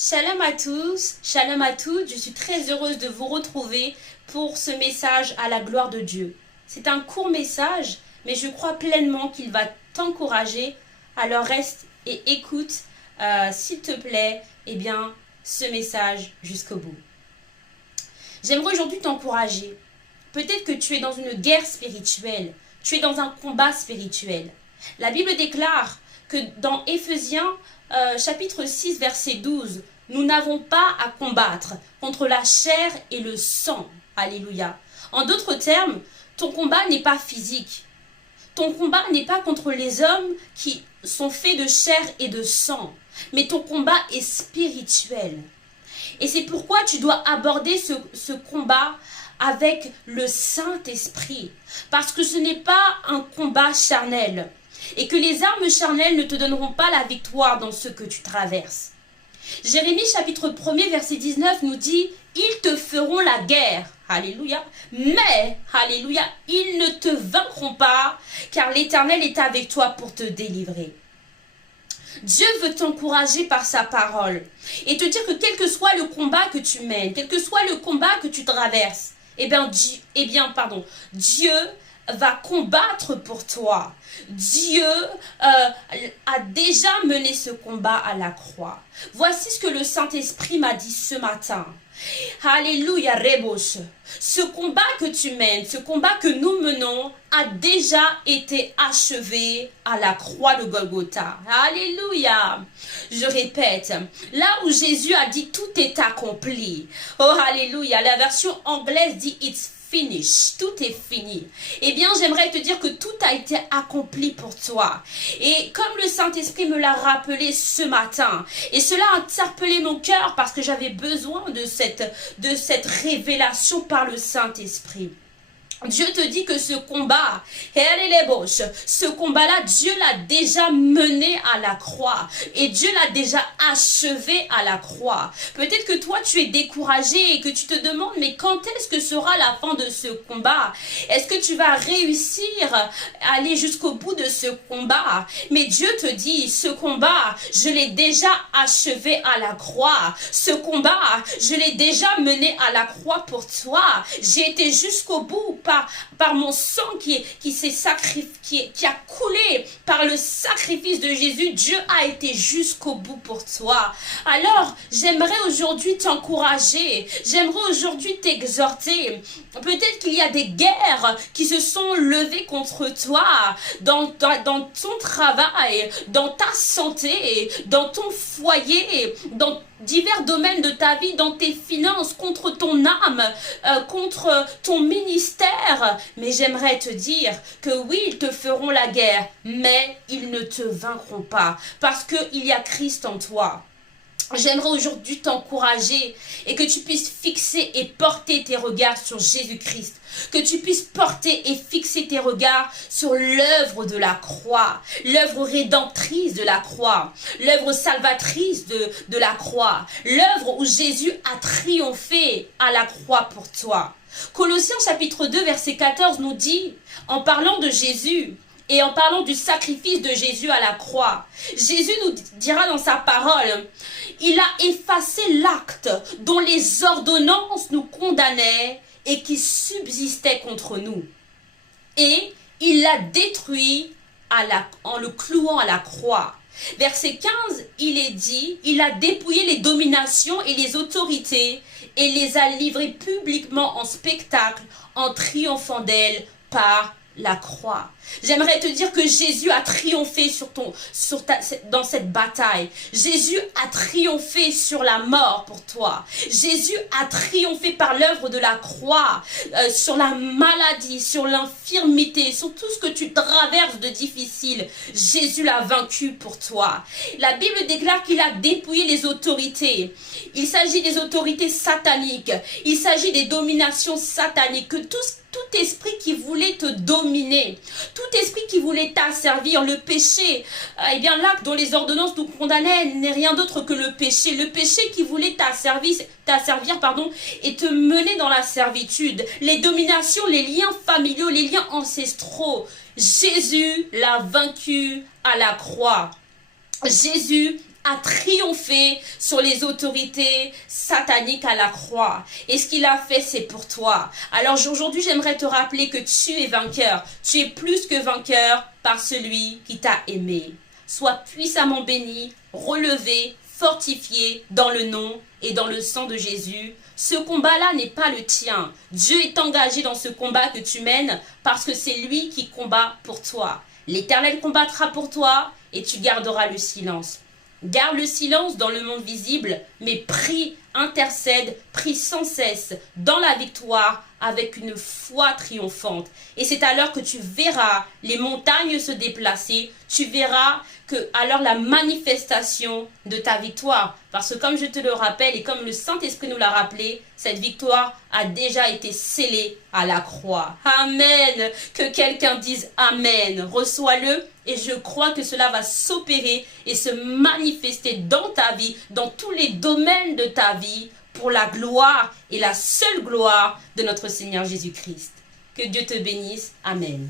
Shalom à tous, shalom à toutes, je suis très heureuse de vous retrouver pour ce message à la gloire de Dieu. C'est un court message, mais je crois pleinement qu'il va t'encourager. Alors reste et écoute, s'il te plaît, ce message jusqu'au bout. J'aimerais aujourd'hui t'encourager. Peut-être que tu es dans une guerre spirituelle, tu es dans un combat spirituel. La Bible déclare que dans Éphésiens chapitre 6 verset 12, nous n'avons pas à combattre contre la chair et le sang. Alléluia. En d'autres termes, ton combat n'est pas physique. Ton combat n'est pas contre les hommes qui sont faits de chair et de sang, mais ton combat est spirituel. Et c'est pourquoi tu dois aborder ce combat avec le Saint-Esprit. Parce que ce n'est pas un combat charnel. Et que les armes charnelles ne te donneront pas la victoire dans ce que tu traverses. Jérémie chapitre 1er verset 19 nous dit « Ils te feront la guerre, alléluia, mais, alléluia, ils ne te vaincront pas, car l'Éternel est avec toi pour te délivrer. » Dieu veut t'encourager par sa parole et te dire que quel que soit le combat que tu mènes, quel que soit le combat que tu traverses, Dieu va combattre pour toi. Dieu a déjà mené ce combat à la croix. Voici ce que le Saint-Esprit m'a dit ce matin. Alléluia, Rebos. Ce combat que tu mènes, ce combat que nous menons a déjà été achevé à la croix de Golgotha. Alléluia. Je répète, là où Jésus a dit tout est accompli. Oh, alléluia. La version anglaise dit it's finish, tout est fini. Eh bien, j'aimerais te dire que tout a été accompli pour toi. Et comme le Saint-Esprit me l'a rappelé ce matin, et cela a interpellé mon cœur parce que j'avais besoin de cette révélation par le Saint-Esprit. Dieu te dit que ce combat, ce combat-là, Dieu l'a déjà mené à la croix. Et Dieu l'a déjà achevé à la croix. Peut-être que toi, tu es découragé et que tu te demandes, mais quand est-ce que sera la fin de ce combat? Est-ce que tu vas réussir à aller jusqu'au bout de ce combat? Mais Dieu te dit, ce combat, je l'ai déjà achevé à la croix. Ce combat, je l'ai déjà mené à la croix pour toi. J'ai été jusqu'au bout par mon sang qui a coulé par le sacrifice de Jésus. Dieu a été jusqu'au bout pour toi. Alors, j'aimerais aujourd'hui t'encourager. J'aimerais aujourd'hui t'exhorter. Peut-être qu'il y a des guerres qui se sont levées contre toi dans ton travail, dans ta santé, dans ton foyer, dans divers domaines de ta vie, dans tes finances, contre ton âme, contre ton ministère. Mais j'aimerais te dire que oui, ils te feront la guerre, mais ils ne te vaincront pas, parce qu'il y a Christ en toi. J'aimerais aujourd'hui t'encourager et que tu puisses fixer et porter tes regards sur Jésus-Christ. Que tu puisses porter et fixer tes regards sur l'œuvre de la croix, l'œuvre rédemptrice de la croix, l'œuvre salvatrice de la croix, l'œuvre où Jésus a triomphé à la croix pour toi. Colossiens chapitre 2 verset 14 nous dit, en parlant de Jésus, et en parlant du sacrifice de Jésus à la croix, Jésus nous dira dans sa parole, il a effacé l'acte dont les ordonnances nous condamnaient et qui subsistait contre nous. Et il l'a détruit en le clouant à la croix. Verset 15, il est dit, il a dépouillé les dominations et les autorités et les a livrées publiquement en spectacle en triomphant d'elles par la croix. J'aimerais te dire que Jésus a triomphé dans cette bataille. Jésus a triomphé sur la mort pour toi. Jésus a triomphé par l'œuvre de la croix, sur la maladie, sur l'infirmité, sur tout ce que tu traverses de difficile. Jésus l'a vaincu pour toi. La Bible déclare qu'il a dépouillé les autorités. Il s'agit des autorités sataniques. Il s'agit des dominations sataniques. Que tout esprit qui voulait te dominer, tout esprit qui voulait t'asservir, le péché, l'acte dont les ordonnances nous condamnaient n'est rien d'autre que le péché qui voulait t'asservir, et te mener dans la servitude, les dominations, les liens familiaux, les liens ancestraux. Jésus l'a vaincu à la croix. Jésus a triomphé sur les autorités sataniques à la croix. Et ce qu'il a fait, c'est pour toi. Alors aujourd'hui, j'aimerais te rappeler que tu es vainqueur. Tu es plus que vainqueur par celui qui t'a aimé. Sois puissamment béni, relevé, fortifié dans le nom et dans le sang de Jésus. Ce combat-là n'est pas le tien. Dieu est engagé dans ce combat que tu mènes parce que c'est lui qui combat pour toi. L'Éternel combattra pour toi et tu garderas le silence. Garde le silence dans le monde visible, mais prie, intercède, prie sans cesse dans la victoire avec une foi triomphante. Et c'est alors que tu verras les montagnes se déplacer, tu verras que alors la manifestation de ta victoire. Parce que comme je te le rappelle et comme le Saint-Esprit nous l'a rappelé, cette victoire a déjà été scellée à la croix. Amen. Que quelqu'un dise Amen. Reçois-le et je crois que cela va s'opérer et se manifester dans ta vie, dans tous les domaines de ta vie, pour la gloire et la seule gloire de notre Seigneur Jésus-Christ. Que Dieu te bénisse. Amen.